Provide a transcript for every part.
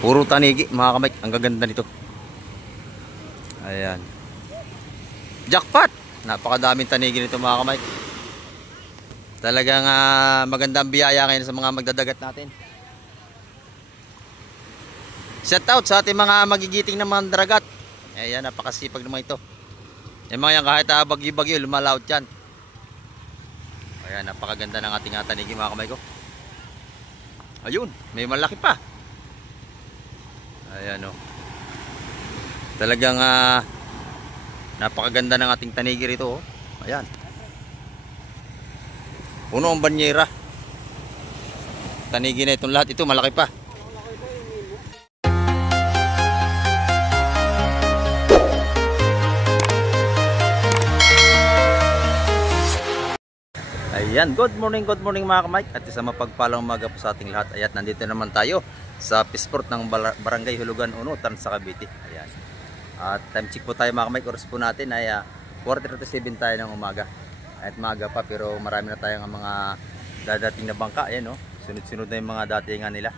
Puro tanigi mga kamay. Ang gaganda nito. Ayan. Jackpot! Napakadaming tanigi nito mga kamay. Talagang magandang biyaya ngayon sa mga magdadagat natin. Shout out sa ating mga magigiting na mga daragat. Ayan, napakasipag naman ito. Yung mga yan kahit bagyo-bagyo lumalaot yan. Ayan, napakaganda ng ating tanigi mga kamay ko. Ayun, may malaki pa. Ayan o. Talagang napakaganda ng ating tanigi rito oh. Ayan. Puno ang banyera. Tanigi na itong lahat. Ito malaki pa. Ayan, good morning mga kamay. At isang mapagpalang umaga po sa ating lahat. Ayan, nandito naman tayo sa Peaceport ng Barangay Hulugan 1, sa Cavite. Ayan. At time check po tayo mga kamay. Oras po natin ay 4:37 tayo ng umaga. At maaga pa pero marami na tayong mga dadating na bangka. Ayan o, sunod-sunod na yung mga datingan nila.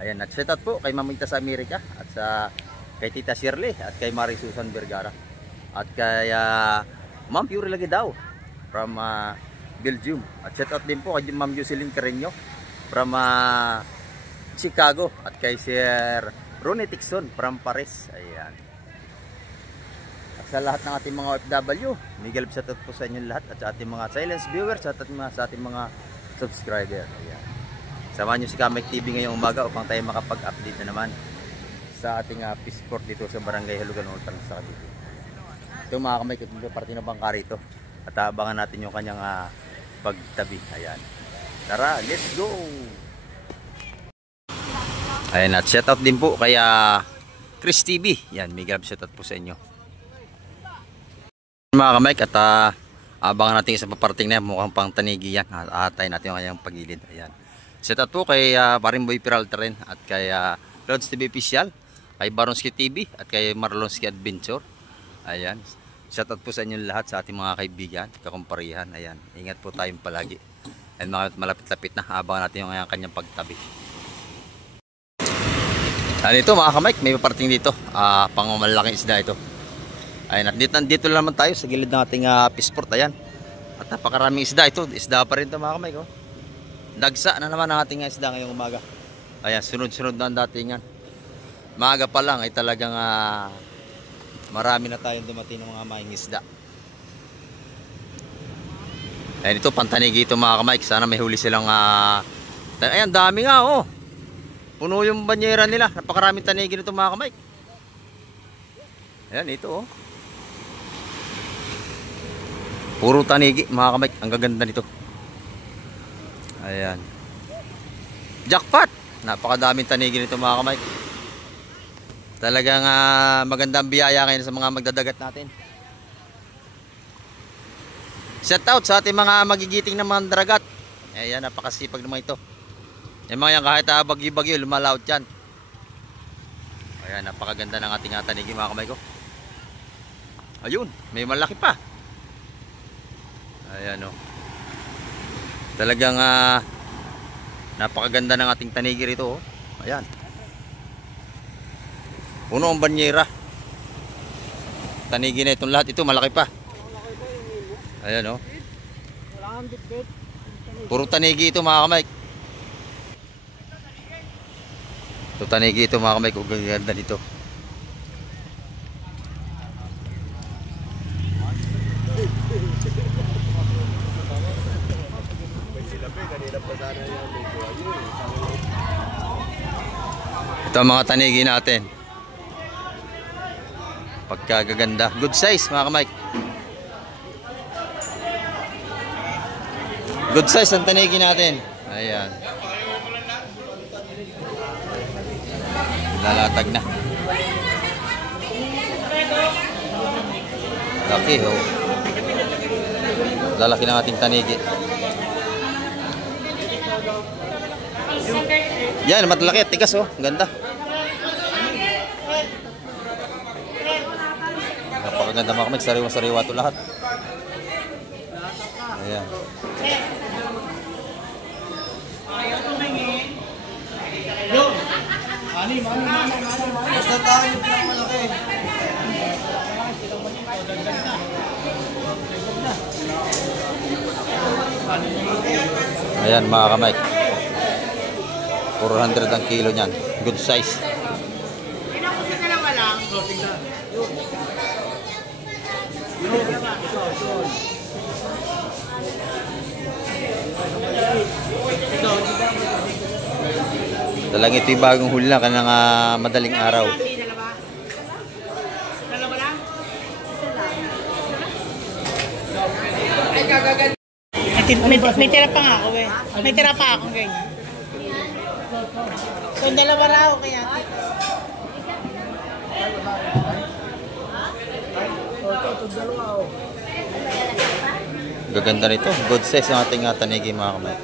Ayan, at shout out po kay Mamita sa Amerika. At kay Tita Shirley. At kay Marie Susan Vergara. At kay Ma'am Pure lagi daw from Belgium. At shout out din po kay Ma'am Jocelyn Carreño from Chicago. At kay Sir Ronnie Tixon from Paris. Ayan. At sa lahat ng ating mga OFW, Miguel, shout out po sa inyo lahat. At sa ating mga silence viewers, at sa ating mga subscriber. Ayan. Samahan nyo si Kamek TV ngayong umaga upang tayo makapag-update na naman sa ating Peaceport dito sa Barangay Hulugan 1 sa Cavite. Ito mga Kamek, ito parte ng bangka rito. At abangan natin yung kanyang pagtabi. Ayan. Tara, let's go! Ayan, at shoutout din po kay Chris TV. Yan, may grab shoutout po sa inyo. Mga kamay, at abangan natin isang paparting na mukhang pang tanigi yan. Ahatay natin yung kanyang pagilid. Ayan. Shoutout po kay Parimboy Peralta rin. At kay Lods TV Official. Kay Baronski TV. At kay Marlonski Adventure. Ayan. Shoutout po sa inyo lahat, sa ating mga kaibigan, kakumparihan. Ayan, ingat po tayong palagi. And malapit-lapit na, abangan natin yung kanyang pagtabi. Dito mga kamay, may paparting dito. Pangmalaking isda ito. Ayan, at dito naman tayo sa gilid ng ating Peaceport. Ayan. At napakaraming isda ito. Isda pa rin ito mga kamay ko. Dagsa na naman ang ating isda ngayong umaga. Ayan, sunod-sunod na ang datingan. Maaga pa lang ay talagang marami na tayong dumating ng mga maing isda. Ayan, ito pantanigi ito mga kamay. Sana may huli silang ayan, dami nga oh. Puno yung banyera nila. Napakaraming tanigi nito mga kamay. Ayan, ito oh. Puro tanigi mga kamay. Ang gaganda nito. Ayan. Jackpot! Napakadaming tanigi nito mga kamay. Talagang magandang biyaya ngayon sa mga magdadagat natin. Shout out sa ating mga magigiting na mga daragat. Ayan, napakasipag naman ito. Yung mga yan kahit bagyo-bagyo lumalaot yan. Ayan, napakaganda ng ating tanigi mga kamay ko. Ayun, may malaki pa. Ayan o. Talagang napakaganda ng ating tanigi rito oh. Ayan. Puno ang banyera. Tanigi na itong lahat. Ito malaki pa. Ayan o. Puro tanigi ito mga kamay. Ito tanigi ito mga kamay. Kung ganda dito. Ito ang mga tanigi natin. Pagkagaganda. Good size mga kamay. Good size ang tanigi natin. Ayan. Lalatag na. Laki oh. Lalaki ng ating tanigi. Yan, matalaki at tigas oh. Ganda. Napakaganda mga kamay. Sariwa-sariwa ito lahat. Ayan. Basta tayo yung pinakamalaki. Ayan mga kamay. 400 ang kilo niyan. Good size. Pinakusin na lang walang. Talagang ito yung bagong huli na kanang madaling araw. Dalawa. Dalawa lang? May tira pa nga ako eh. May tira pa ako ganyan. So, dalawa raw kaya. Gaganda nito. Good size ang ating tanigi mga kamay.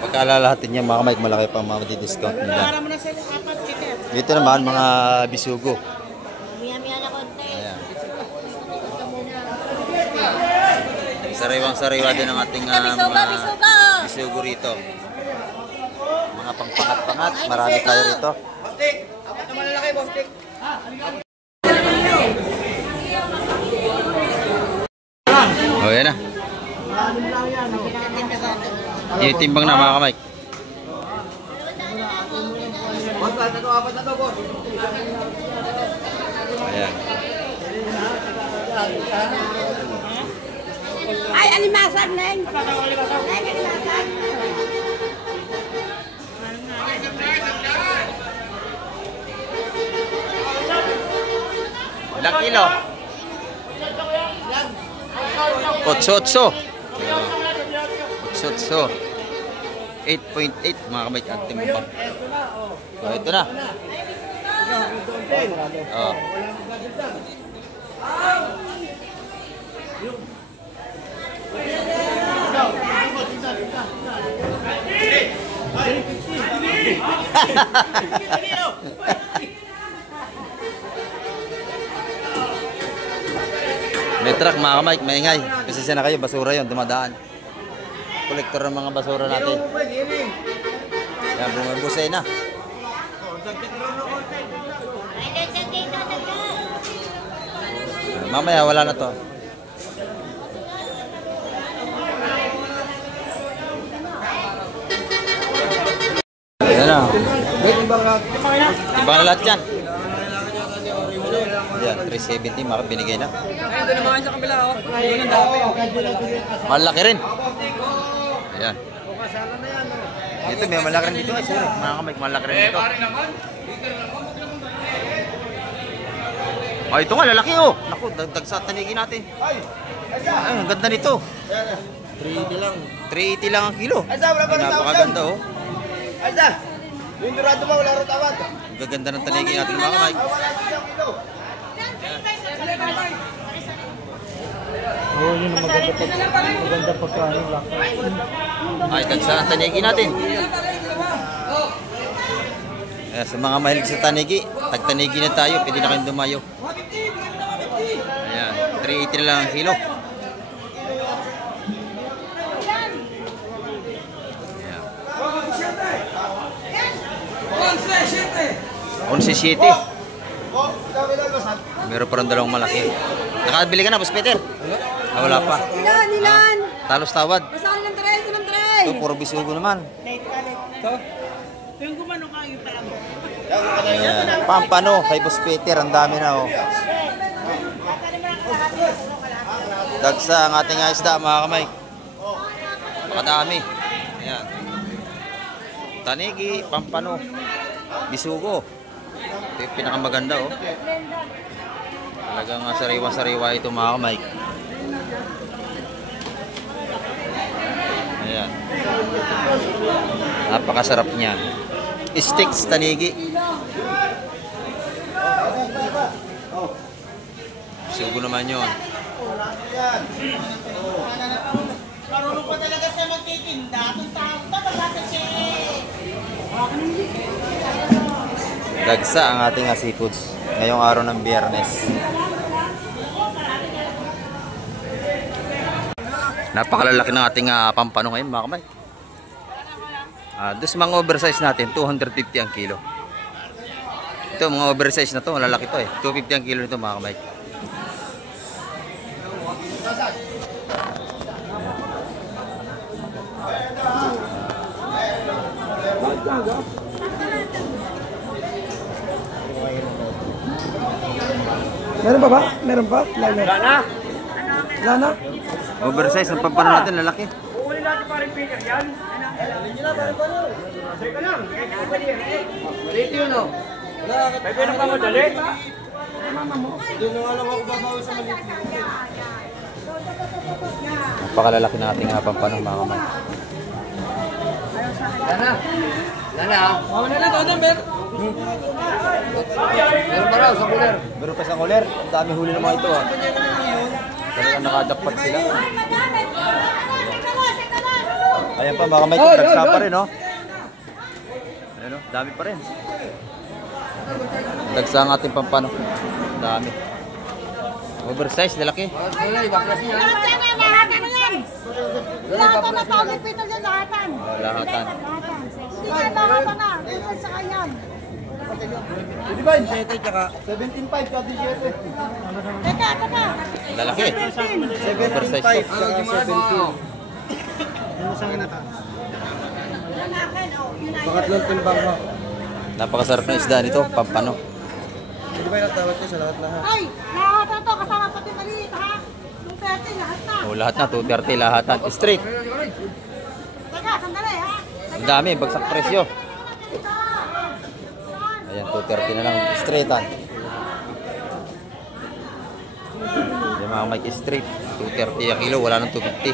Pagkaalalahatin niya mga kamay, malaki pang madi-discount nila. Para mo na sa apat chicken. Dito naman mga bisugo. Miya-miya na konti. Ayan. Sariwang-sariwa din ang ating mga bisugo rito. Mga pangpangat-pangat, marami tayo rito. Bostik! Apat na malalaki, Bostik! O yan na. Itimbang na mga kamay. Boss, apat na to, boss. Ayan. Ay, alimasag na yun. Ay, alimasag. Ilang kilo? 8.8. 8.8 mga kamay at timbang. Oh, ito na. Oh. May truck mga kamay, maingay. Kasi siya na kayo, basura yon dumadaan. Kolektor ng mga basura natin. Yan, bumabusay na. Mamaya wala na to. Yan na. Timbang na lahat yan. Yan, 370 mga binigay na. Ayun, doon naman sa kabila, oh. Malaki rin. Ayan. Dito may malaki rin dito. Mga kamay, malaki rin dito. Ay, ito nga, lalaki oh. Naku, dagdag sa tanigin natin. Ay, ang ganda nito. 380 lang. 380 lang ang kilo. Ay, wala pa rin tawad Napakaganda oh. Ay, yung durado mo, wala rin tawad. Ang gaganda ng tanigin natin mga kamay. Oo, yun ang maganda pagkain lang. Ay, dagsa ang tanigin natin. Sa mga mahilig sa tanigi, tagtanigi na tayo, pwede na kayong dumayo. Ayan, 380 na lang ang kilo. Ayan. 11.7. Meron pa rin dalawang malaki. Nakabili ka na, Boss Peter? Ah, wala pa. Ilan? Talos tawad. Masaan ng tray? Ito ng tray. Ito, puro bisugo naman. Ito? Yung gumano ka, yung pala mo. Ayan. Pampano, kay Boss Peter, ang dami na oh. Dagsa ang ating isda mga kamay. Pakadami. Ayan. Tanigi, pampano, bisugo. Ito yung pinakamaganda oh. Talagang sariwa-sariwa ito mga kamay. Ayan. Napakasarap niya. Sticks tanigi. Bisugo naman yun. Marunong pa talaga siya magtitinda. Kung tao ka, babasa siya eh. Dagsa ang ating seafoods ngayong araw ng Biyernes. Napakalalaki ng ating pampano ngayon mga kamay. Dos mga oversize natin, 250 ang kilo. Ito mga oversize na to, malalaki to eh. 250 ang kilo nito mga kamay. Meron pa ba? Meron pa? Lana? Lana? Oversize ang pampano natin, lalaki. Uli natin pa rin picker yan. Teka lang. Malito yun o. May pinang pa madali. Doon na nga lang ako babawi sa maliit. Napakalalaki ng ating pampano mga kamay. Lana. Lana ha? Mama na lang, Todong, meron. Meron pa raw sa cooler. Meron pa sa cooler, ang dami huli ng mga ito ha. Talagang nakadapat sila. Ayan pa mga kamay, dagsa pa rin, no? Ayan, no? Dami pa rin. Dagsa ang ating pampano. Dami. Oversize, lalaki. Wala, ibaklas niya. Lahatan na tawag pito dyan, lahatan. Lahatan. Hindi ka lahatan na. Dito sa kanyan. 17 tsaka 17.5 ka 17. Teka. Lalaki. Oversize to. Tsaka 17. Pangatlong timbang mo. Napakasarap na isda nito, pampano. Hindi ba yung natawad ko sa lahat-lahat? Ay, lahatan to. Kasama pati maliit ha. Yung 30, lahat na. O lahat na, 230 lahatan. Straight. Teka, sandali ha. Ang dami, bagsak presyo. Ayan, 230 na lang. Straightan. Yung mga mic straight. 230 ang kilo, wala nang 250.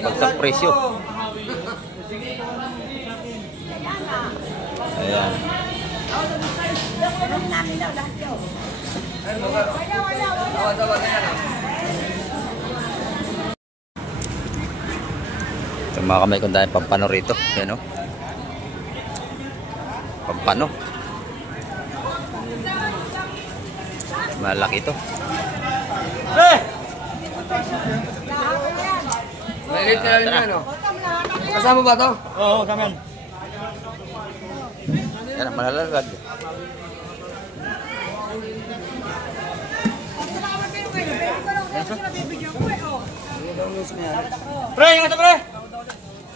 Bagsak presyo. Ayan. So mga kamay kung dahil pampano rito. Yan o. Pampano. Malaki ito. Maliit na rin yan o. Kasama ba ito? Oo, kami. Yan, malalag. Pre, yung ito pre!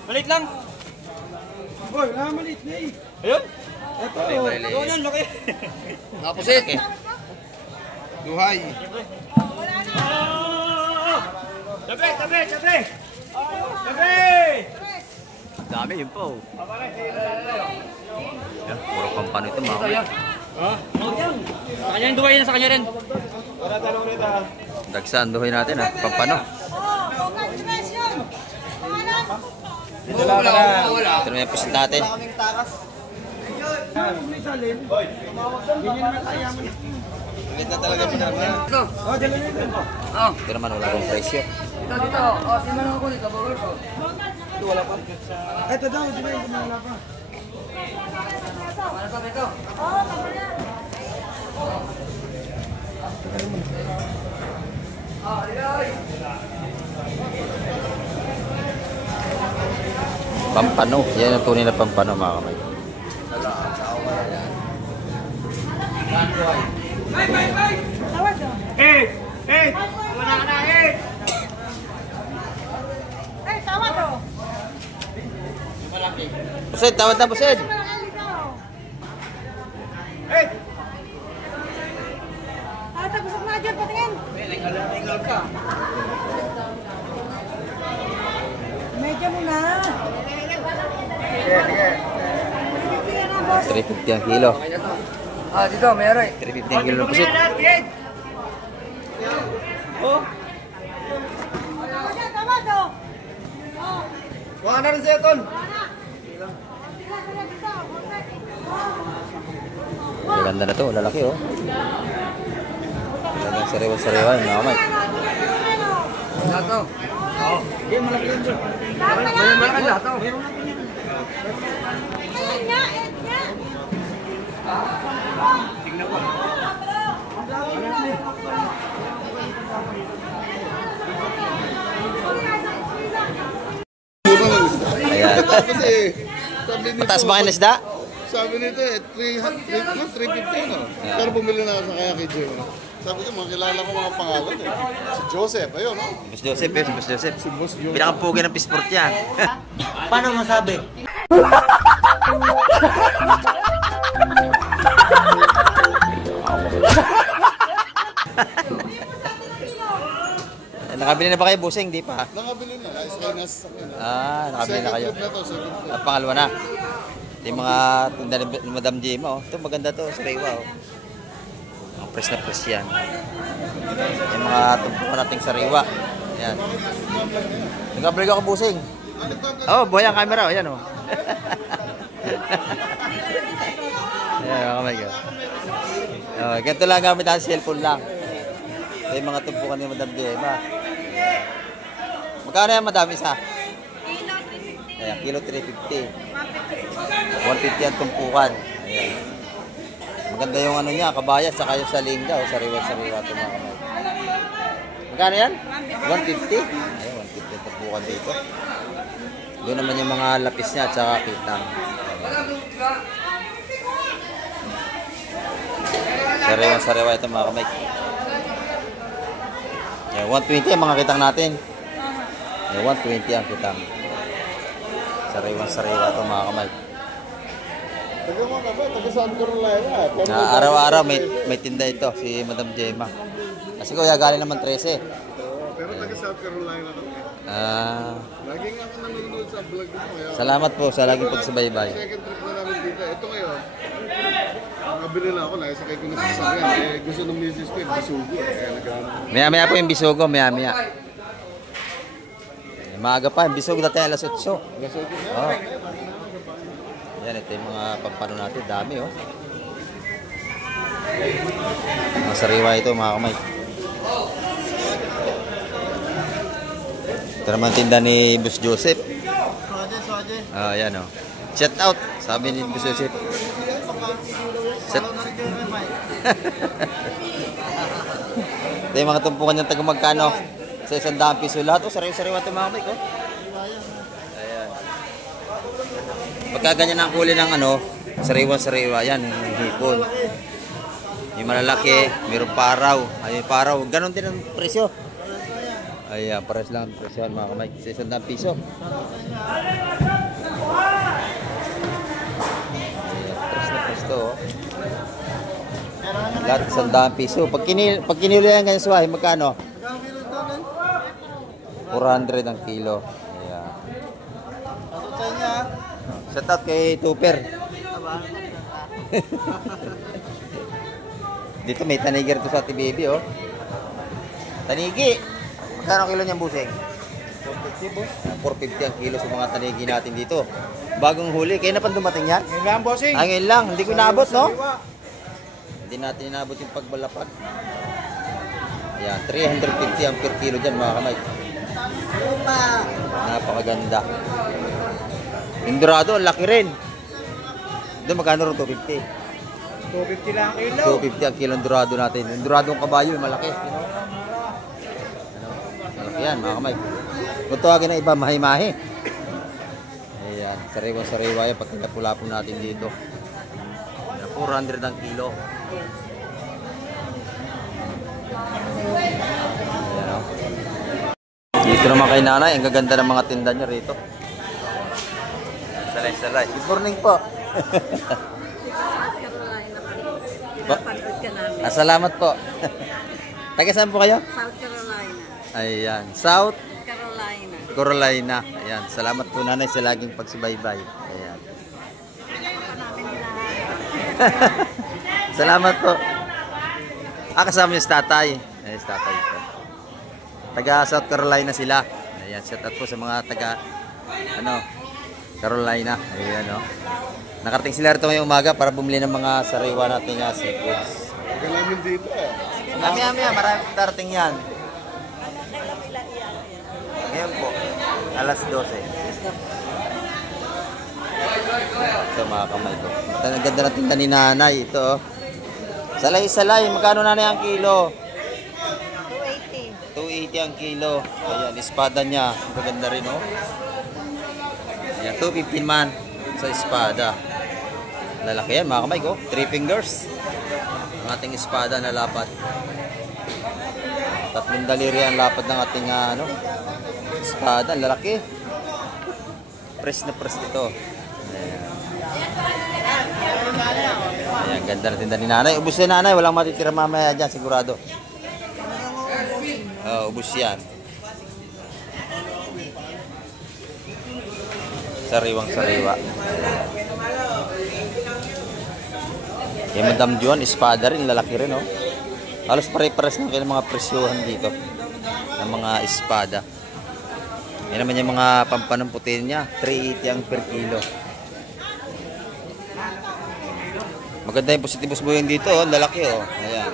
Maliit lang. Boy, maliit na eh. Ayun. Ito. Doon yan, laki. Napusit. Duhay. Tabi! Dami yun po. Yan, puro pampano ito mga kamay. Sa kanya yung duway na sa kanya rin. Dagsaan duhoy natin ha, pampano. Congratulations! Pangalan? Wala. Ito naman yung pusit natin. Kita talaga pinamaya. Ito. Oh, dala na ito. Oh. Ito naman wala akong presyo. Dito. Oh, siman ako dito. Bawal ko. Ito wala pa. Ito daw, di ba yung wala pa? Ano pa dito? Pampano. Yan ang tunay na pampano mga kamay. Tawad o. Wala ka na eh! Ay, tawad o. Pusid, tawad na pusid. Ata, gusto ko na dyan, patingin. Tingal ka. Medyo mo na. 350 ang kilo. Ah, dito, meron. 350 ang kilo ng pusit. Tawad o. Wala na rin siya, Ton. Maganda na to, lalaki oh. Talagang sariwa-sariwa yung mga kamay. Lahat to. Oo. Hindi, malaki yun siya. Malaki lahat to. Kaya nga, nga. Ayan. Tapos sabi nito, Mataas ba kayo na isda? sabi nito 350 no? Yeah. Pero bumili na ako sa kaya kay Jim. Sabi ko, makilala ko mga pangalan eh. Si Joseph, ayun no? Boss Joseph, si Boss Joseph. Si Boss Joseph. Pinakapugi ng pisport yan. Paano masabi? Nakabili na ba kayo, Busing? Di pa. Nakabili na, ayos kayo nasa sakyan. Nakabili na kayo. Second trip na to, second trip. At pangalawa na. Ito yung mga tinda ni Madam Jema. Oh. Ito maganda to, sariwa. Oh. Ang press na press yan. Yung mga tumpukan nating sariwa. Ayan. Nag-vlog ako, Busing. Oh, buhay ang camera. Ayan oh. Ayan, mga kamay ko. Oh, ganito lang gamit ang cellphone lang. Ito yung mga tumpukan ni Madam Jema. Magkano yan, Madam, isa? Ayan, kilo 350. 150 ang tumpukan. Ayan. Maganda yung ano niya, kabayas, saka yung salinga, o sariwa-sariwa ito mga kamay. Magkano yan? 150? Ayan, 150 ang tumpukan dito. Doon naman yung mga lapis niya, at saka kitang. Sariwa-sariwa ito mga kamay. Ayan, 120 ang mga kitang natin. Ayan, 120 ang kitang. Sariwa-sariwa ito mga kamay. Taga mga ba? Taga South Carolina. Araw-araw may tinda ito, si Madam Jema. Kasi kuya, galing naman 13. Pero taga South Carolina kami. Lagi nga ako nanonood sa vlog mo. Kaya Salamat po sa laging pagsubaybay. second trip na namin dito. Ito ngayon, nakabili na ako, nakisakay ko na sa sasakyan. Gusto ng misis ko, bisugo. Kaya nag-ano. Maya-maya po yung bisugo, maya-maya. Maaga pa, yung bisugo dati alas 8. Bisugo na. Oh. Yan, ito yung mga pampano natin. Dami, oh. Masariwa ito, mga kamay. Ito naman tinda ni Boss Joseph. Yan, oh. Shout out, sabi ni Boss Joseph. Ito yung mga tumpukan niyang taga magkano. Sa 100 piso lahat. Oh, sariwa-sariwa ito, mga kamay, oh. Pagka ganyan ang kulay ng ano, sariwa-sariwa, yan, yung hipon. Yung malalaki, mayroong paraw. Ay, paraw. Ganon din ang presyo. Ayan, pares lang ang presyo, mga kamay. Sa 100 piso. Ayan, pares na presto, oh. Lahat 100 piso. Pag kinilo yan ganyan suwahe, magkano? 400 ang kilo. Ayan. Shout out kay Tupper. Dito may taniger to sa Ate Baby, oh. Tanigi. Magkano kilo niyang, Busing? 450, boss. 450 ang kilo sa mga tanigi natin dito. Bagong huli. Kaya na pa dumating yan? Ngayon lang, bossing. Ngayon lang. Hindi ko inaabot, no? Hindi natin inaabot yung pagbalapag. Ayan, 350 ang per kilo dyan, mga kamay. Napakaganda. Indorado, ang laki rin. Doon magkano rin? 250. 250 lang ang kilo. 250 ang kilo Indorado natin. Indorado ang kabayo, malaki. Malaki yan, mga kamay. Kung tawagin na iba, mahi-mahi. Ayan, sariwa-sariwa yan. Pagkakapula po natin dito. 400 ang kilo. Ayan, oh. Dito naman kay nanay, ang gaganda ng mga tinda niya rito. Salay-salay. Good morning po. Napanood ka namin. Salamat po. Taga saan po kayo? South Carolina. Ayan. South Carolina. Carolina. Ayan. Salamat po nanay sa laging pagsubaybay. Ayan. Salamat po. Kasama yung tatay. Ayan, tatay po. Taga South Carolina sila. Ayan. Shout out po sa mga taga Carolina. Ayan, oh. Nakarating sila rito ngayong umaga para bumili ng mga sariwa natin nga seafoods. Taga namin dito eh. Maya-maya, maraming darating yan. Ngayon po, alas 12. Ito mga kamay ko. Ang ganda ng tinda ni nanay. Ito oh. Salay-salay. Magkano nanay ang kilo? 280. 280 ang kilo. Ayan, espada niya. Maganda rin oh. Ayan, 215 man sa espada. Lalaki yan mga kamay ko. 3 fingers. Ang ating espada na lapat. 3 daliri ang lapat ng ating espada. Lalaki. Press na press ito. Ayan. Ayan, ganda na tinda ni nanay. Ubus na nanay. Walang matitira mamaya dyan sigurado. Ubus yan. Sariwang sariwa. Yung Madam Juan, espada rin, lalaki rin, oh. Halos pare-pares na kayo mga presyohan dito ng mga espada. Yan naman yung mga pampanamputin niya, 380 ang per kilo. Maganda yung positibus mo yun dito, oh. Lalaki, oh. Ayan.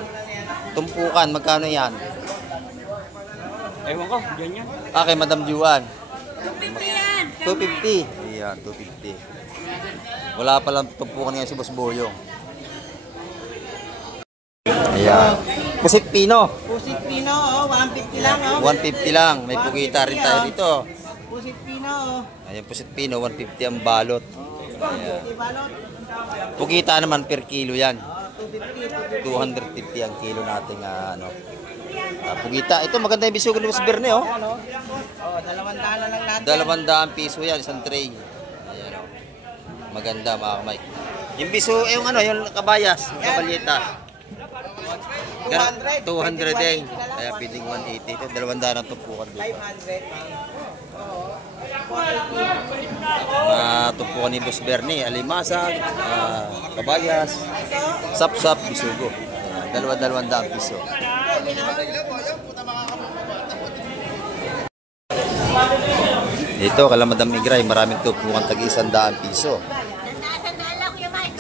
Tumpukan, magkano yan? Ewan ko, dyan yan. Kay Madam Juan. 250 yan. 250. Ayan, 250. Wala palang tumpukan ngayon si Boss Boyong. Ayan. Pusit Pino. Pusit Pino, oh, 150 lang, oh. 150 lang. May pugita rin tayo dito. Pusit Pino, oh. Ayan, Pusit Pino, 150 ang balot. Ayan. Pugita naman per kilo yan. 250 ang kilo nating pugita. Ito maganda yung bisugo ni Boss Berne, oh. Oh, 200 na lang natin. 200 piso yan, isang tray. Ayan, oh. Maganda mga kamay. Yung biso, yung yung kabayas, kabalyeta. 200 din. Kaya pwedeng 180. Ito, 200 ang tumpukan dito. 500. Tumpukan ni Boss Bernie, alimasag, kabayas, sap-sap, bisugo. 200 piso. Dito, kala Madam Igray, maraming tumpukan tag-100 piso.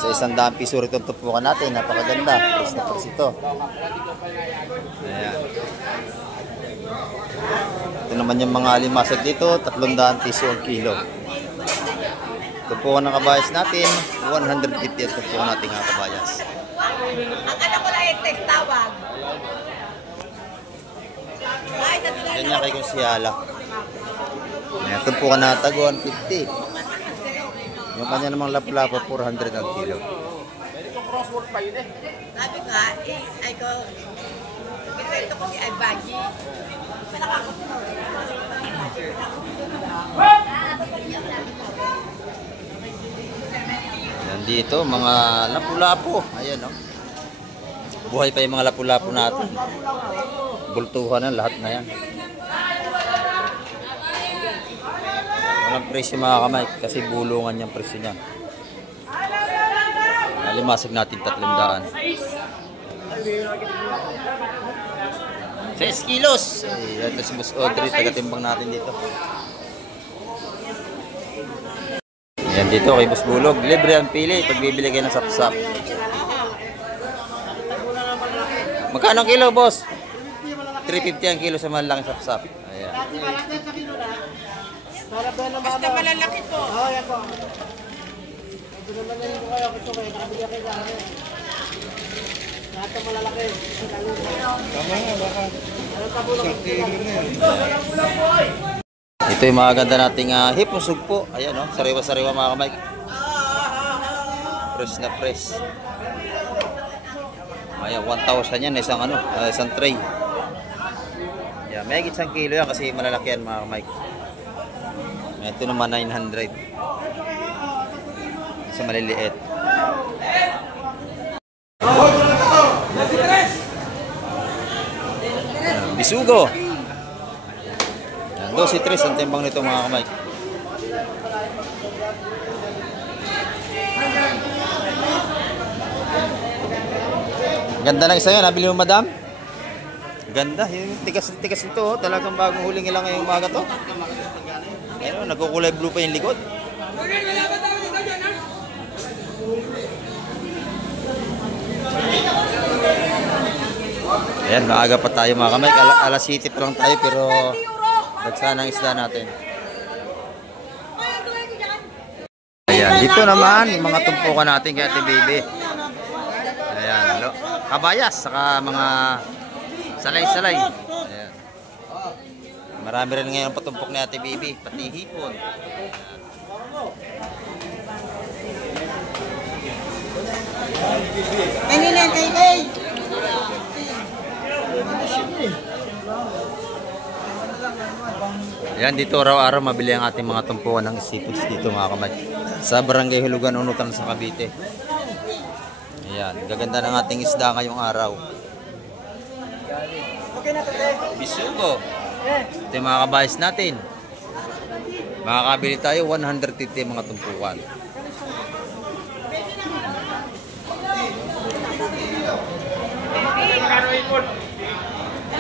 Sa 100 piso rito tupukan natin, napakaganda. Press na press ito. Ayan. Ito naman yung mga alimasag dito, 300 piso ang kilo. Tupukan ng kabayas natin, 150 at tupukan natin ang kabayas. Ang anak ko lang yung text tawag. Yan niya kay Konsyala. Ayan, tupukan na tag 150. Yung kanya namang lapu-lapu, 400 ang kilo. Sabi nga, ay ko, kinuwento ko si Albaji. Nandito, mga lapu-lapu. Ayan, oh. Buhay pa yung mga lapu-lapu natin. Bultuhan na, lahat na yan. Walang presyo mga kamay, kasi bulungan yung presyo niya. Nalimasag natin 300. 6 kilos! Ayan, ito si Boss Audrey, taga-timbang natin dito. Ayan dito kay Boss Bulog, libre ang pili pag bibili kayo ng sap-sap. Magkano ang kilo, boss? 350 ang kilo sa malaking sap-sap. Ayan. Basta malalaki po. Oh, yan po. Ito naman na yung kayo. Ito kayo. Nakabili kayo sa akin. Lahat ng malalaki. Tama nga, baka. Ito yung mga ganda nating hipong sugpo. Ayan, oh. Sariwa-sariwa mga kamay. Press na press. Ayan, 1,000 yan. Isang tray. Ayan, may higit 1 kilo yan kasi malalaki yan mga kamay. Ito naman 900. Sa maliliit. Bisugo. Yan, 12-3 ang timbang nito mga kamay. Ganda ng isa yan. Nabili mo madam? Ganda. Yung tigas-tigas nito. Oh. Talagang bagong huling ilang ngayong umaga to. Ayun, nagkukulay blue pa yung likod. Ayan, maaga pa tayo mga kamay. Alas 7 pa lang tayo pero dagsa ng isda natin. Ayan, dito naman mga tumpukan natin kay Ate Baby. Ayan, halo. Kabayas, saka mga salay-salay. Ayan. Marami rin ngayon patumpok ni Ate Baby, pati hipon. Ayan, dito araw-araw mabili ang ating mga tumpukan ng seafoods dito mga kamay. Sa Barangay Hulugan, Unutan sa Cavite. Ayan, gaganda ng ating isda ngayong araw. Bisugo. Ito yung mga kabayas natin. Makakabili tayo 150 mga tumpukan.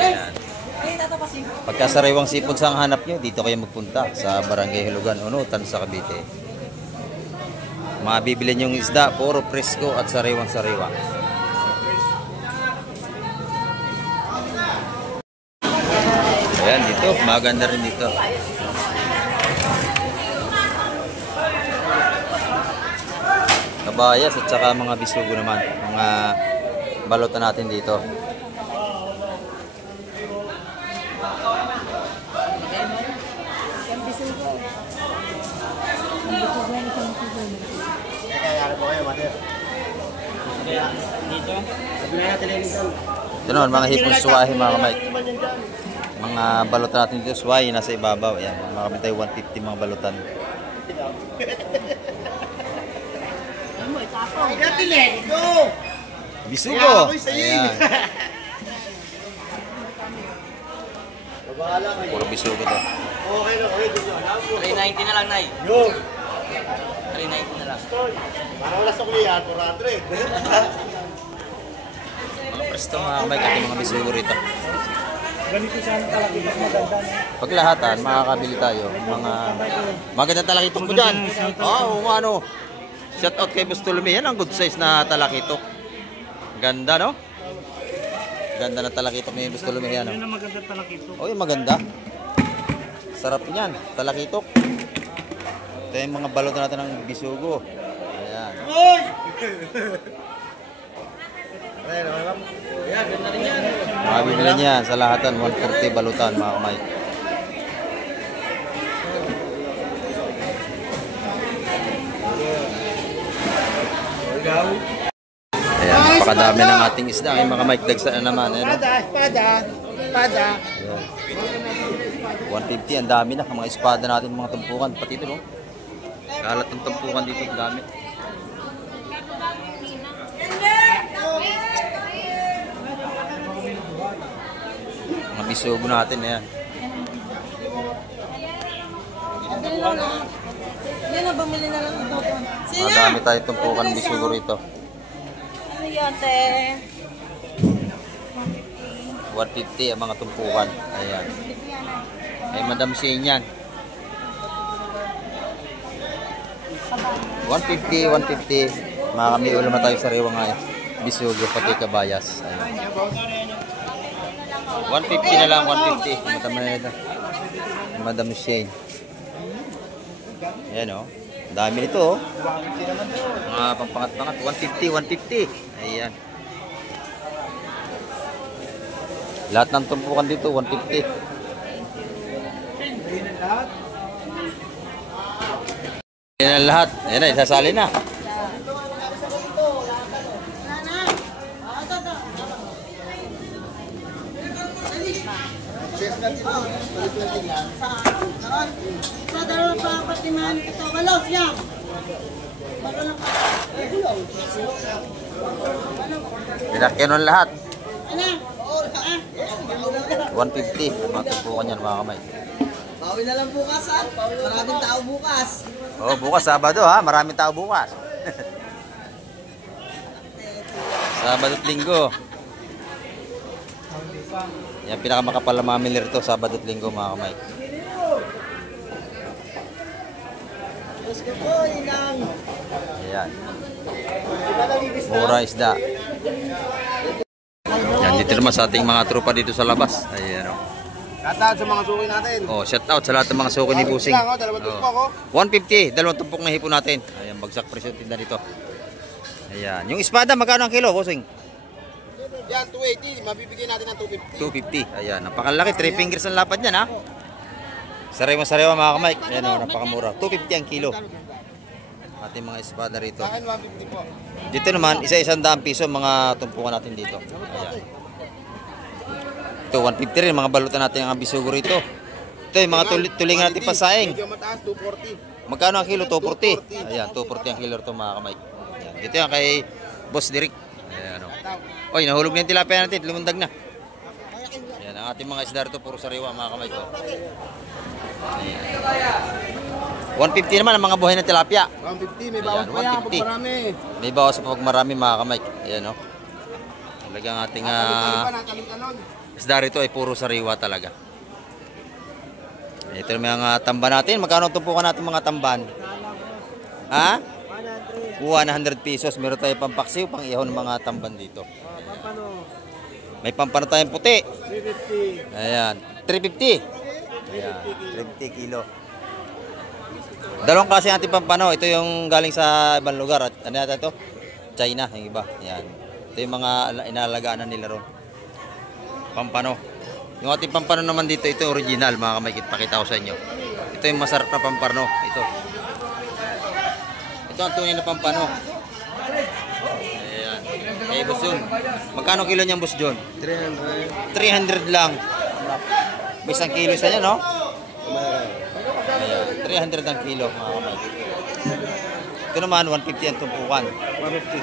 Ayan. Pagka sariwang sipon sa hanap nyo, dito kayo magpunta sa Barangay Hulugan, Unutan sa Cavite. Mabibili nyong isda, puro presko at sariwang-sariwa. Ayan, dito, maganda rin dito. Kabayas at saka mga bisugo naman, mga balutan natin dito. Ito naman, mga hipon suwahi mga kamay. Mga balutan natin dito, suwahi nasa ibabaw. Ayan, mga kamay tayo 150 mga balutan. Bisugo! Ayan. Puro bisugo to. 390 na lang, Nay. 390 na lang. Para wala sa kulihan, 400. Mga presto mga kamay, ating mga bisugo rito. Ganito sana talaga mas maganda. Paglahatan, makakabili tayo. Mga magandang talakitok mo dyan. Oo, ano. Shout out kay Bustulmi. Yan ang good size na talakitok. Ganda, no? Ganda na talakitok ni Bustulmi. Yan, no? Yan ang maganda talakito. Oh, yung maganda. Sarap niyan, talakitok. Ito yung mga balot natin ng bisugo. Ayan. Mabibili niyan sa lahatan, 140 balutan mga kamay. Ayan, napakadami ng ating isda. Ay mga Mike, dagsa na naman. Ayan, Espada. ayan. 150, ang dami na. Ang mga espada natin, mga tumpukan. Pati ito, no? Kalat ng tumpukan dito, ang dami. Mga bisugo natin, ayan. Yan na, bumili na lang ito. Madami tayo tumpukan ng bisugo rito. Ano yun, te? 150 ang mga tumpukan. Ayan. Ay Madam Shane yan. 150, 150. Mga kami ulam na tayo sa riwang bisugo pati kabayas. Ayan. 150 na lang, 150. Madam Shane. Ayan o. Dami nito o. Mga pangpangat-pangat. 150, 150. Ayan. Lahat ng tumpukan dito, 150. Ayan ang lahat. Ayan na, isasali na. Sa dalawa pa, patiman ito. Walos, yan. Pinakyan ng lahat. Ano? 150. Mga tumpukan yan, mga kamay. Bawi na lang bukas ha. Maraming tao bukas. Oh, bukas, Sabado ha. Maraming tao bukas. Sabado at Linggo. Yan, pinakamakapal na mamili rito, Sabado at Linggo, mga kamay. Diyos ko po, inang. Ayan. Mura isda. Yan, dito naman sa ating mga tropa dito sa labas. Ayan o. Kata sa mga suki natin. Oh, shout out sa lahat ng mga suko ni Busing. Lang, dalawang tumpok ako. 150, dalawang tumpok na hipon natin. Ayan, bagsak presyo tinda dito. Ayan, yung espada magkano ang kilo, Busing? Yan, 280. Mabibigyan natin ng 250. 250. Ayan, napakalaki, 3 fingers ang lapad niyan ha. Sariwa mga kamay. Ayan o, napakamura. 250 ang kilo. Ating mga espada rito. Saan 150 po? Dito naman, isa-100 piso mga tumpukan natin dito. Ayan. Ito, 150 rin, mga balutan natin ang bisugo rito. Ito, yung mga tulingan natin pasaing. Medyo mataas, 240. Magkano ang kilo? 240. Ayan, 240 ang kilo ito mga kamay. Ayan. Dito yan kay Boss Direk. Ayan, o. Oy, nahulog na yung tilapia natin, lumundag na. Ayan, ang ating mga isda rito, puro sariwa mga kamay ko. Ayan. 150 naman ang mga buhay na tilapia. 150, may bawas Ayan, pa yan 150. pag marami. May bawas pa pag marami mga kamay. Ayan o. Talagang ating Talon-talon. isda rito ay puro sariwa talaga. Ito yung mga tamba natin. Magkano tumpukan natin mga tamban? Ha? 100 pesos. Meron tayo pampaksiw, pang ihaw ng mga tamban dito. May pampano tayong puti. 350. Ayan. 350. Ayan. 350 kilo. Dalawang klase ang ating pampano. Ito yung galing sa ibang lugar. At ano yata ito? China. Yung iba. Ayan. Ito yung mga inalagaan na nila ron. Pampano. Yung ating pampano naman dito, ito original mga kamay, pakita ko sa inyo. Ito yung masarap na pampano. Ito. Ito ang tunay na pampano. Ayan. Eh, Boss John. Magkano kilo niyan, Boss John? 300. 300 lang. May isang kilo sa niya, no? Ayan. 300 ang kilo mga kamay. Ito naman, 150 ang tumpukan. 150.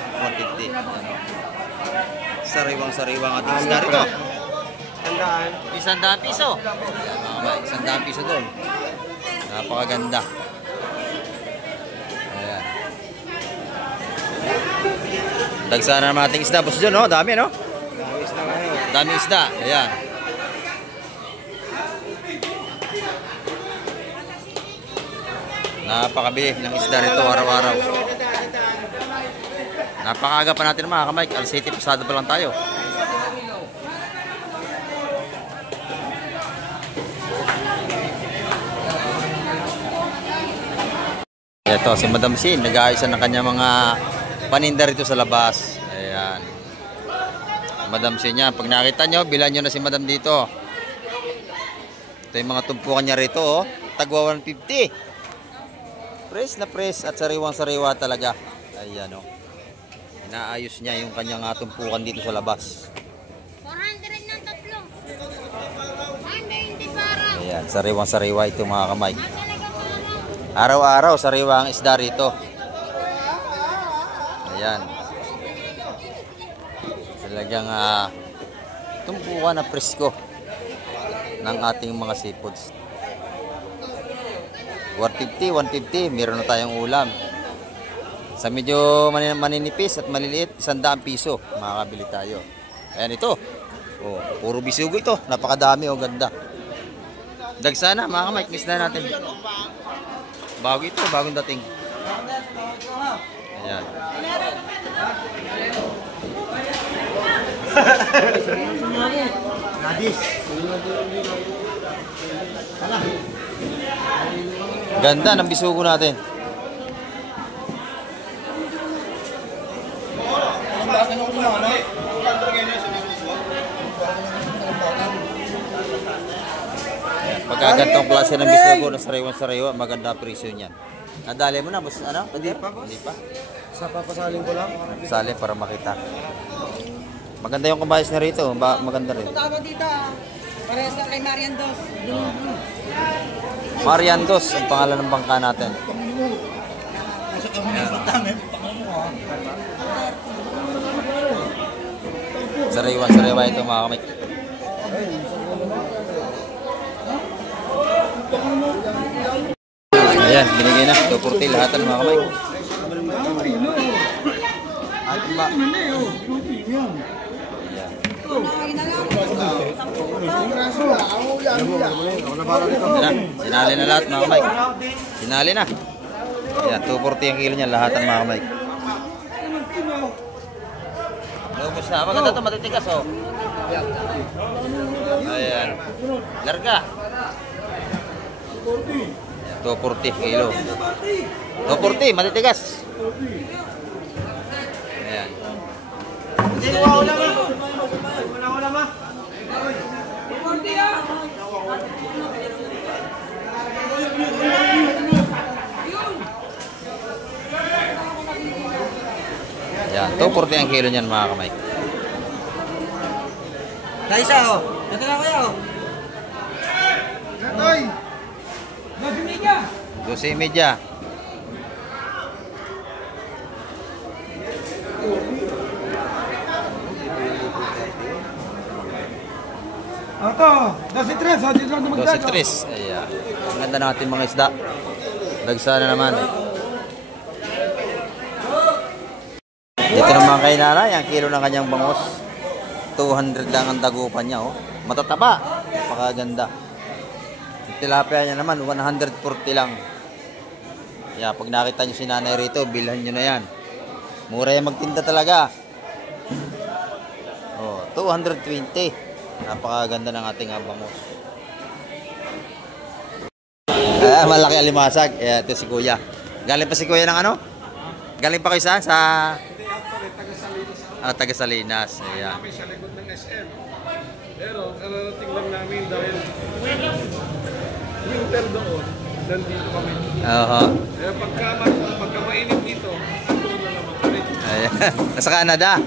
150. Ayan. Sariwang-sariwang ating isda rito. 100 piso. Okay, 100 piso doon. Napakaganda. Ayan. Dagsana naman ating isda. Boss John, no? Dami, no? Dami isda. Ayan. Napakabili ng isda rito araw-araw. Napakaga pa natin mga kamay. Alas 7 pasado pa lang tayo. Ito si Madam Sin, nag-aayos ng kanya mga paninda rito sa labas. Ayan. Madam Sin niya, pag nakita nyo, bilan nyo na si Madam dito. Ito yung mga tumpukan niya rito, oh. Tagwa 150. Press na press at sariwang-sariwa talaga. Ayan, oh. Inaayos niya yung kanyang tumpukan dito sa labas. 400 ng tatlo. Hindi para. Ayan, sariwang-sariwa ito mga kamay. Araw-araw, sariwa ang isda rito. Ayan. Talagang tumpukan na presko ng ating mga seafoods. 150, 150, meron na tayong ulam. Sa medyo maninipis at maliliit, 100 piso, makakabili tayo. Ayan ito. Oh, puro bisugo ito. Napakadami, oh, ganda. Dagsana, mga kamay, miss na natin. Bago ito, bagong dating. Ayan. Ganda ng bisugo natin. Pagkagantong klase ng bisugo na sariwa-sariwa, maganda presyo niyan. Nadali mo na, boss, ano? Hindi pa, boss. Hindi pa. Sa papasaling ko lang. Sali para makita. Maganda yung kabayas na rito, maganda rin. Tawag dito. Parehas na kay Marian Dos. Marian Dos, ang pangalan ng bangka natin. Sariwa-sariwa ito mga kamay. Ayan, binigay na. 240 lahatan mga kamay. At ba? Ayan, sinali na lahat mga kamay. Sinali na. Ayan, 240 ang kilo niya lahatan mga kamay. Lubos na. Maganda ito, matitigas oh. Ayan. Larga. 240 kilo. 240, matitigas. Ayan. Ayan, 240 ang kilo niyan mga kamay. Kaisa oh. Ito na kayo. Natoy! 12.30. Ito, 12-3, so dito lang naman 12.3. Ayan. Ang ganda ng ating mga isda. Dagsa na naman. Dito naman kay nanay, ang kilo ng kanyang bangos. 200 lang ang dagupan niya. Oh. Matataba. Napakaganda. Ang tilapia niya naman, 140 lang. Yeah, pag nakita niyo si nanay rito, bilhan niyo na yan. Mura yan magtinda talaga. Oh, 220. Napakaganda ng ating bangos. Malaki alimasag. Ito si Kuya. Galing pa si Kuya ng ano? Galing pa kayo saan? Sa taga Salinas. Ayan. Kami sa likod ng SM. Pero kararating lang namin dahil winter doon, nandito kami. Oho. Kaya pagka mainit dito, doon na naman kami. Ayan. Nasa Canada.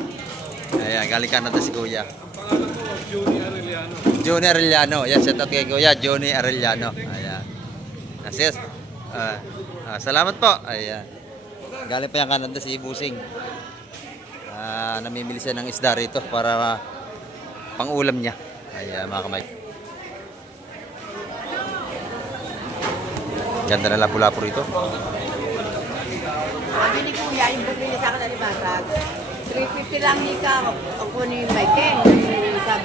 Ayan, galing Canada si Kuya. Ang pangalan ko, Johnny Arellano. Johnny Arellano. Ayan, shout out kay Kuya. Johnny Arellano. Ayan. Yes. Salamat po. Ayan. Galing pa yung Canada si Busing. Namimili siya ng isda rito para pang-ulam niya. Ayan, mga kamay. Ganda na lapu-lapu rito. Sabi ni Kuya, yung bumili sa akin na limasag. 350 lang ni ka. Ako ni Mike, sa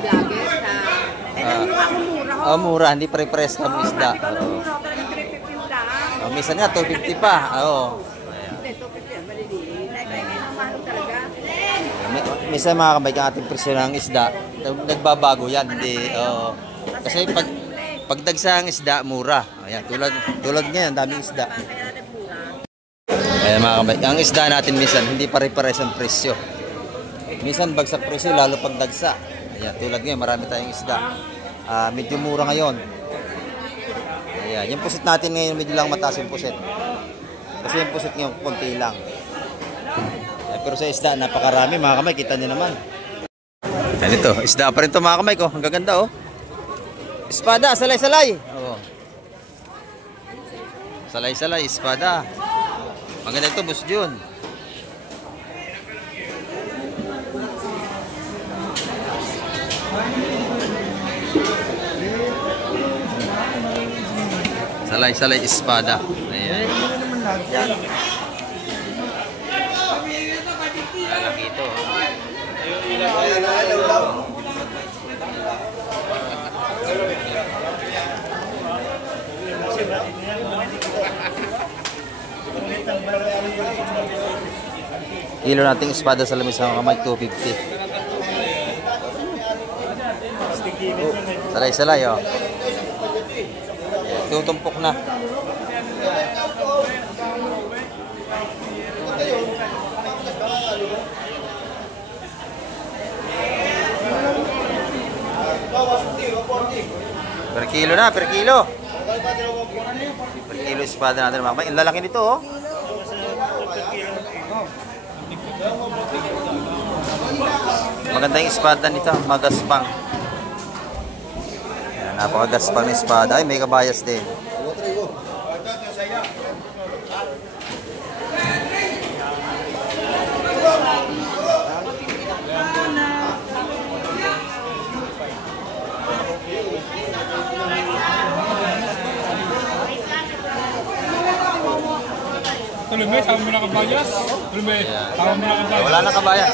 vlogger sa... mura ako mura ko. Mura. Hindi pare-press kami isda. Mura ko talaga 350 lang. Minsan nga, 250 pa. Oo. Hindi, 250 ang maliliit. Kaya naman talaga. Minsan mga kabay, ang ating presyo ng isda, nagbabago yan. Hindi, kasi pag dagsa ang isda, mura. Ayan, tulad ngayon, daming isda. Ayan mga kabay, ang isda natin minsan, hindi pare-pares ang presyo. Minsan bagsak presyo, lalo pag dagsa. Ayan, tulad ngayon, marami tayong isda. Medyo mura ngayon. Ayan, yung pusit natin ngayon, medyo lang mataas yung pusit. Kasi yung pusit ngayon, konti lang. Pero sa isda, napakarami mga kamay. Kita nyo naman. Yan ito. Isda pa rin ito mga kamay ko. Ang gaganda oh. Espada, salay-salay. Oh. Salay-salay, espada. Maganda ito, Boss Jun. Salay-salay, espada. Ayan. Lagi ito. Kilo nating espada sa lamis ng kamay, 250. Salay-salay oh. Tutumpok na. Per kilo na, per kilo. Per kilo espada natin mga kamay. Ang lalaki nito oh. Maganda yung espada nito, magaspang. Ayan, napakagaspang na espada. Ay, may kabayas din. Tulumbe, tawag mo na kabayas. Tulumbe, tawag mo na kabayas. Wala na kabayas.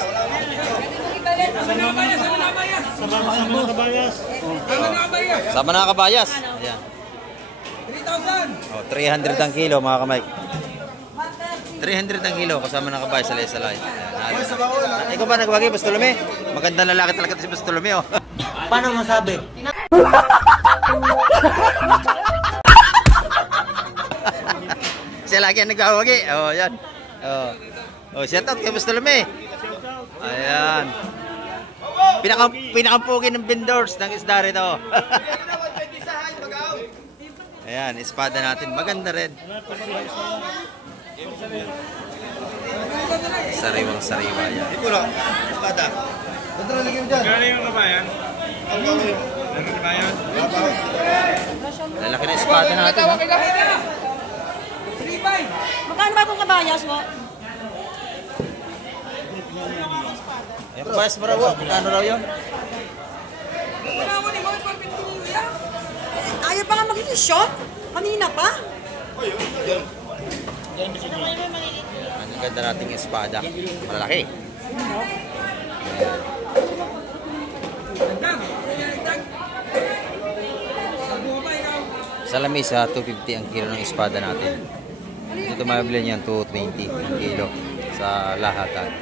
Sama na kabayas. Ayan. 300 ang kilo mga kamay. 300 ang kilo kasama ng kabayas, salay-salay. ikaw ba nagwagi, Bastolome? Magandang lalaki talaga si Bastolome, oh. Paano masabi? Siya lagi ang nagwagi. Oh, yan. Oh. Oh, shout out kay Bastolome. Ayan. Pinakampugi ng vendors ng isda rito. Ayan, espada natin. Maganda rin. Sariwang sariwa yan. Ito lang, espada. Ito na lagyan mo dyan. Kaya yung kabayan? Ano kabayan? Lalaki na espada natin. Ha? Magkano ba itong kabayas mo? Ayan, pabayas mo raw. Magkano raw yun? Ayaw pa nga mag-shot? Kanina pa? Ang ganda nating espada. Malalaki. Sa lamisa, 250 ang kilo ng espada natin. Dito mabili niyan 220 ang kilo sa lahatan.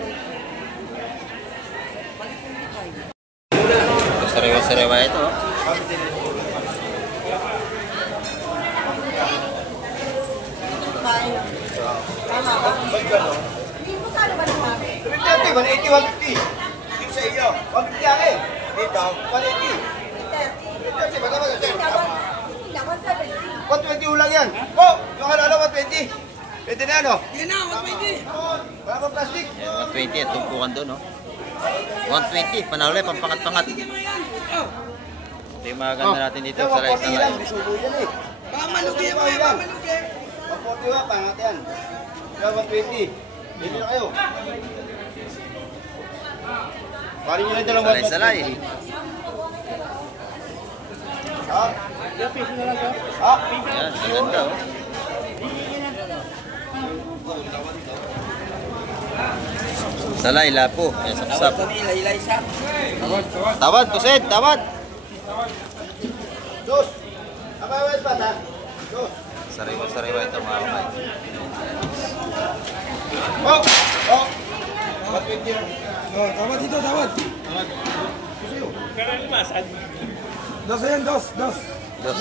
Ito sariwa-sariwa ito. Magkano ba ng mami? 180, 150. Yung sa iyo, 150 akin. Dito, 180. 120 ulang yan. Oh, yung ano, 120. Pwede na ano? Yan na, 120. Wala pa plastic. 120 at tumpukan doon, no? 120, panalo yung pampangat-pangat. Ito yung mga ganda natin dito sa Laysay. Pamalugi mo yan, pamalugi. 140 wa, pangat yan. Kaya 120. Pwede na kayo. Pari nyo na yung dalawang Salay-salay. Ha? Yan, ang ganda, oh. Salay, lapo. Ayan, sapsap. Tawad, Kused, tawad. Dos. Apa yung espada? Dos. Sariwa-sariwa ito mga kamay. Oh! Oh! 120 yan. Oh, tawad dito, tawad. Kaya limasan? Dos yan, dos, dos. Dos.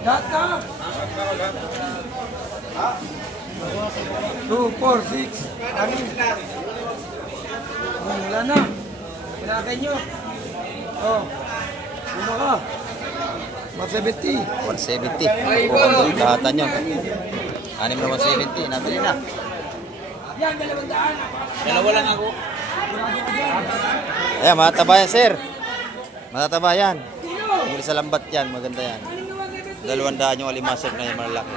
Lahat na! Ha? 2, 4, 6, 6. Wala na. Pinakay nyo. Oh. Ano ka? 170. 170. Kung lahatan yun. 6 na 170. Nabili na. Dalawa lang ako. Ayan, matataba yan, sir. Matataba yan. Yung sa lambat yan, maganda yan. 200 yung alimasag na yung malalaki.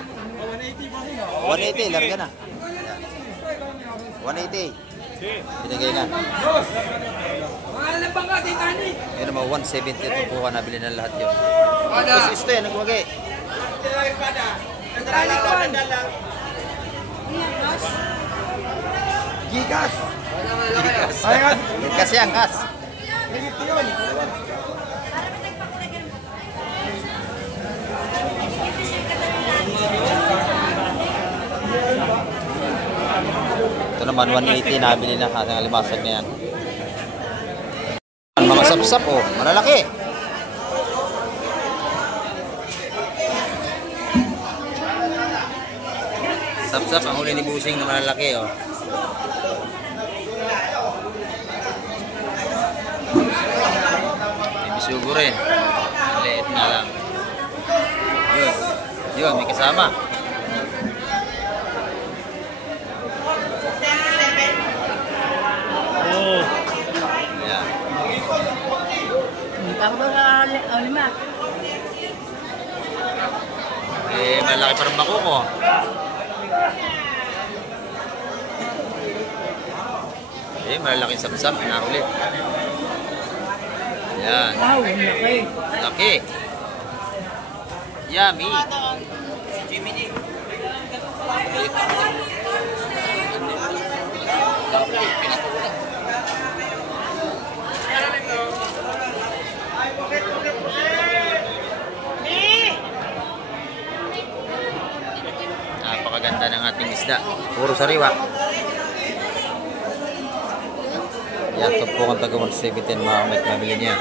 180, larga na. 180. Binigay na. Yun naman, 170 ito po ka nabili na lahat yun. Tapos isto yan, nagwagi. Gigas. Kasi ang gas. Ito naman 180 nabili na ang alimasag na yan. Mga sapsap oh, malalaki. Sapsap ang huli ni Busing na malalaki oh. May bisugo rin. Maliit na lang. Yun. Yun, may kasama. Ayan. Tama ba sa lima? Eh, malaki pa rin bako ko. Eh, malaki sapsap na ulit. Ayan. Wow, laki. Laki. Yummy. Napakaganda ng ating isda. Puro sariwa. Yan, tumpukan taga 117 mga kamay. Mabili niya.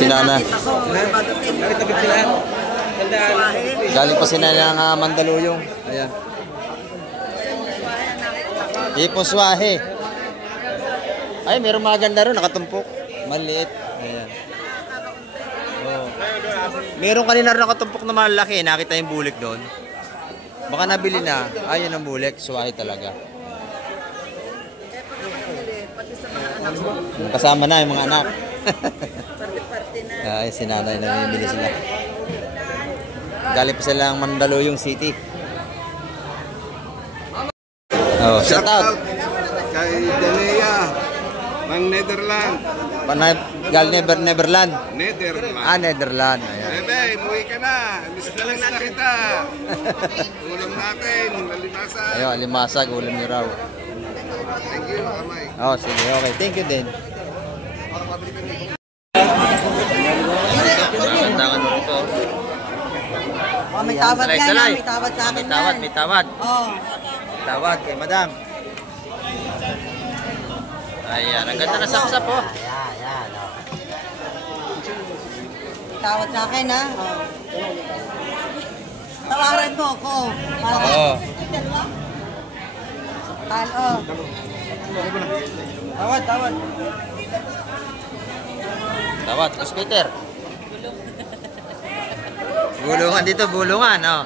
Sinana. Galing pa sinana ng Mandaluyong. Ayan. Ipong swahe. Ay, meron maganda ron, nakatumpok. Maliit. Ayan. Oh. Meron kanina rin nakatumpok na malaki. Nakita yung bulik doon. Baka nabili na. Ayun ang bulik. Swahe talaga. Kasama na yung mga anak. Ay, sinanay na bibili sila. Galing pa sila ng Mandaluyong City. Oh, shout out kay Delea ng Netherlands. Galing Neverland. Netherlands. Ah, Netherland. Ayan. Bebe, umuwi ka na. Miss na kita. Ulam natin, lalimasan. Ayun, alimasag, ulam niyo raw. Thank you, Amay. Oh, sige, okay. Thank you din. Tangan mo ito. Oh, may tawad Salay, yan, salay. may tawad sa akin May tawad, yan. may tawad. Oh. Tawad kay madam. Ayan, ang ganda na sapsap oh. Ayan, oh. Tawad sa akin, ha? Oh. Tawaran mo ako. Oo. Oh. Tawad. Tawad, Peter. Bulungan dito, bulungan, oh.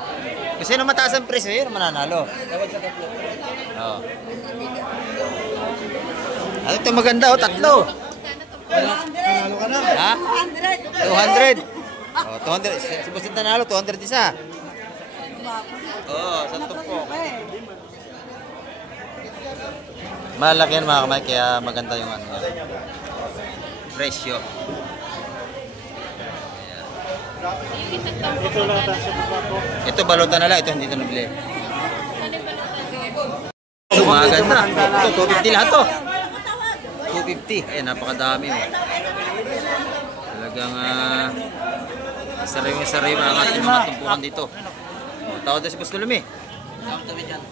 Kung sino mataas ang presyo, yun mananalo. Oh. Ano ito maganda, oh, tatlo. Panalo ka na. Ha? 200. Oh, 200. Si Bosit nanalo, 200 isa. Oo, sa tupo. Malaki yan mga kamay, kaya maganda yung ano. Presyo. Ito lang tayo sa baba ko. Ito balutan na lang, ito hindi ito nabili. Ito maganda. Ito, 250 lahat to. 250. Ayan, napakadami. Oh. Talagang sariwa ang ating mga tumpukan dito. Oh, tawad na si Boss Tulumi.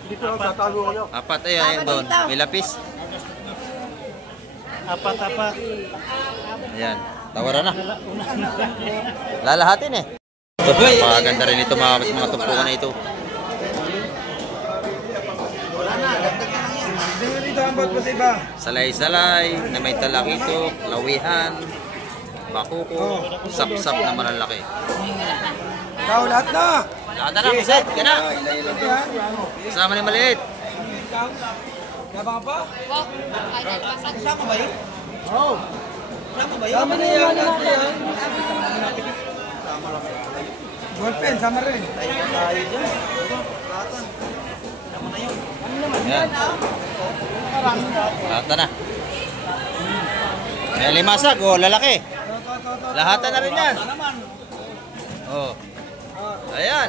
Dito lang tatalo kayo. Apat, ayan doon. May lapis. Apat. Ayan, tawaran na. Lalahatin eh. Ito, napakaganda rin ito mga tumpukan na ito. Salay-salay, na may talakito, lawihan, bakuko, sap-sap na malalaki. Ikaw lahat na. Lahat na, Buset, gana. Kasama ni maliit. Yabang pa? Sama ba yun? Oo. Sama na yan. Ballpen, sama rin. Ayan. Lahat na. May limasag, oh, lalaki. Lahatan na rin yan. Oh. Ayan.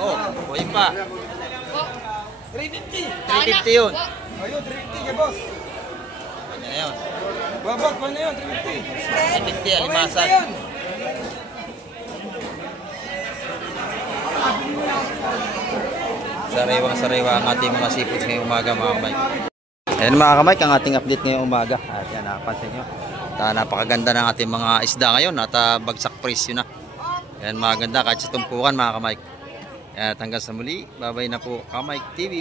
Oh, buhay pa. 350 yun. Ayun, 350 kay boss. Ayan yun. Babak, ano yun, 350. 350, alimasag. Sariwang-sariwa ang ating mga seafoods ngayong umaga mga kamay. Ayan mga kamay, ang ating update ngayong umaga. At yan, nakapansin nyo. Napakaganda ng ating mga isda ngayon at bagsak presyo na. Ayan, maganda kahit sa tumpukan mga kamay. Ayan, at hanggang sa muli, babay na po Kamay TV.